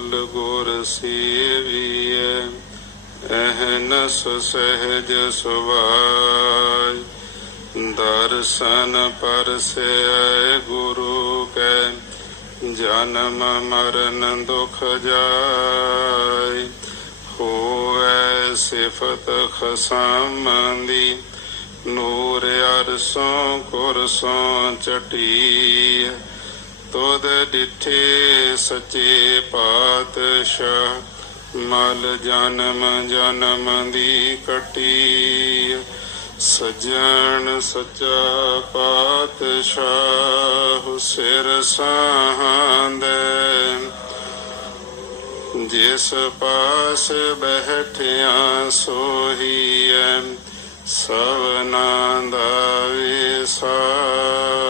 ਕਲ ਗੁਰ ਸੇਵੀਐ, ਅਹਨਸ ਸਹਿਜ ਸੁਭਾਈ ਦਰਸ਼ਨ ਪਰਸੈ ਗੁਰੂ ਕੈ, ਜਨਮ ਮਰਨ ਦੁਖ ਜਾਇ। ਹੋਵੈ ਸਿਫਤ ਖਸਮੰਦੀ, ਨੂਰ ਅਰਸੋਂ ਕੁਰਸੋਂ ਚਟੀ ਤੁਧ ਡਿਠੇ ਸੱਚੇ ਪਾਤਸ਼ਾਹ, ਮਲ ਜਨਮ ਜਨਮ ਦੀ ਕਟੀ ਸਜਣ ਸੱਚਾ ਪਾਤਸ਼ਾਹ, ਸਿਰ ਸਾਹੰਦੇ। ਜਿਸ ਪਾਸ ਬਹਿਠਿਆ ਸੋਹੀਐ ਸਵਨਾ ਦਾ ਵਿਸਾਹੂ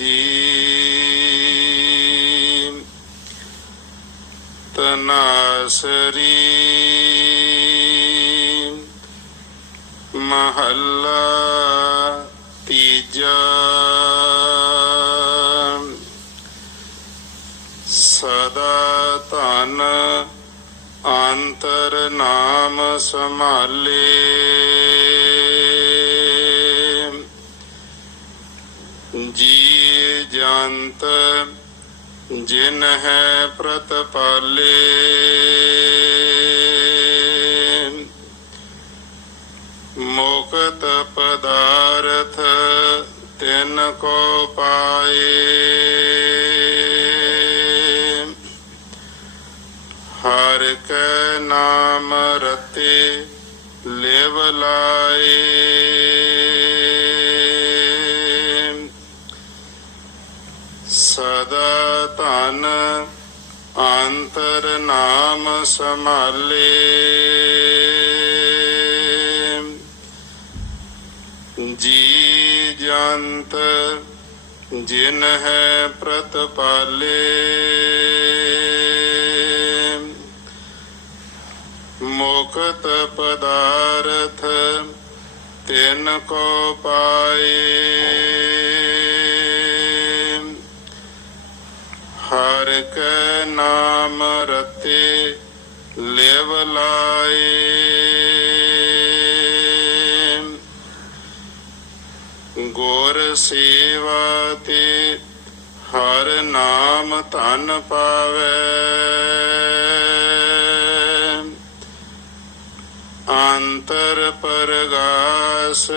ਸਾਹਿਬ ਜੀ ਤਨਾਸਰੀ ਮਹੱਲਾ ਤੀਜਾ। ਸਦਾ ਧਨ ਅੰਤਰ ਨਾਮ ਸੰਭਾਲੇ। ਜੀ ਜੰਤ ਜਿਨ ਹੈ ਪ੍ਰਤਪਾਲੇ ਮੁਕਤ ਪਦਾਰਥ ਤਿਨ ਕੋ ਪਾਏ ਹਰ ਕੈ ਨਾਮ ਰਤੇ ਲਿਵ ਧਨ ਅੰਤਰ ਨਾਮ ਸੰਭਾਲੇ ਜੀ ਜੰਤ ਜਿਨ ਹੈ ਪ੍ਰਤਪਾਲੇ ਮੁਕਤ ਪਦਾਰਥ ਤਿਨ ਕੋ ਪਾਏ। ਕੈ ਨਾਮ ਰਤੇ ਲਿਵ ਲਾਏ। ਗੁਰ ਸੇਵਾ ਤੇ ਹਰ ਨਾਮ ਧਨ ਪਾਵੇ। ਅੰਤਰ ਪਰਗਾਸ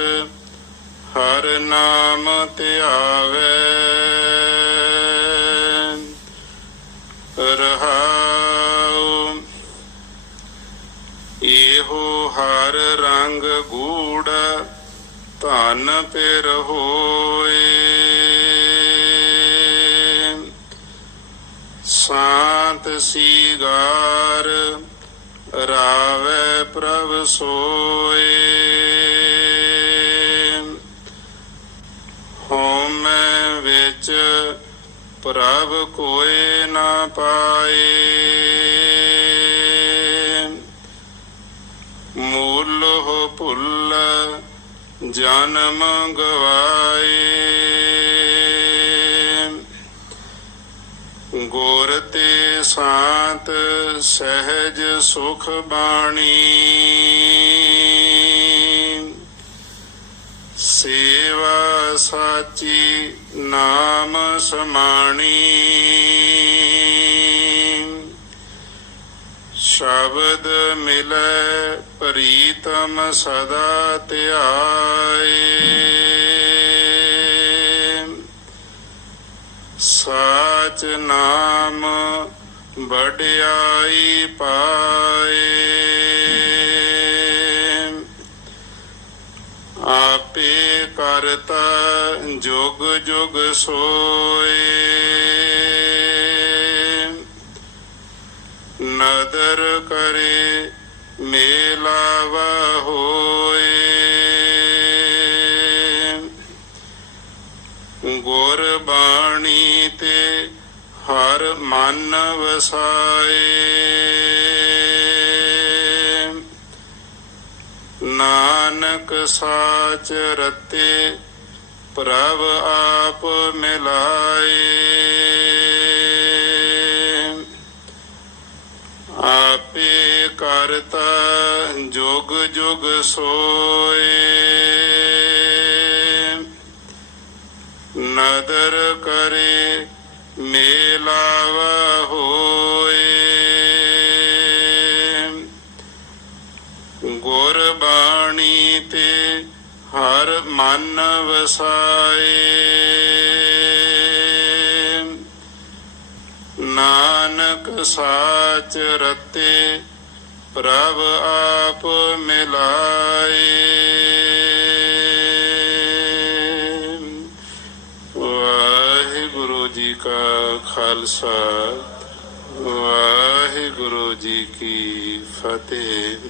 ਹਰ ਨਾਮ ਧਿਆਵੇ। ਰਹਾਉ। ਇਹੋ ਹਰ ਰੰਗ ਗੂੜ ਧਨ ਪਿਰ ਹੋਏ। ਸਾਤ ਸੀਗਾਰ ਰਾਵੇ ਪ੍ਰਭ ਸੋਏ। ਹਉਮੈ ਵਿੱਚ ਪ੍ਰਭ ਕੋਏ ਨਾ ਪਾਏ। ਮੂਲ ਹੋ ਭੁੱਲ ਜਨਮ ਗਵਾਏ। ਗੁਰ ਤੇ ਸਾਤ ਸਹਿਜ ਸੁਖ ਬਾਣੀ। ਸੇਵਾ ਸਾਚੀ ਨਾਮ ਸਮਾਣੀ। ਸ਼ਬਦ ਮਿਲੈ ਪ੍ਰੀਤਮ ਸਦਾ ਧਿਆਏ। ਸਾਚ ਨਾਮ ਵਡਿਆਈ ਪਾਏ। ਆਪੇ ਕਰਤਾ ਜੁਗ ਜੁਗ ਸੋਏ। ਨਦਰ ਕਰੇ ਮੇਲਾਵਾ ਹੋਏ। ਗੁਰ ਬਾਣੀ ਤੇ ਹਰ ਮਨ ਵਸਾਏ। ਨਾਨਕ ਸਾਚ ਰਤੇ ਪ੍ਰਭ ਆਪ ਮਿਲਾਏ। ਆਪੇ ਕਰਤਾ ਜੁਗ ਜੁਗ ਸੋਏ। ਨਦਰ ਕਰੇ ਮੇਲਾਵਾ ਮਨ ਵਸਾਏ ਨਾਨਕ ਸਾਚ ਰਤੇ ਪ੍ਰਭ ਆਪ ਮਿਲਾਏ ਵਾਹਿਗੁਰੂ ਜੀ ਕਾ ਖਾਲਸਾ ਵਾਹਿਗੁਰੂ ਜੀ ਕੀ ਫਤਿਹ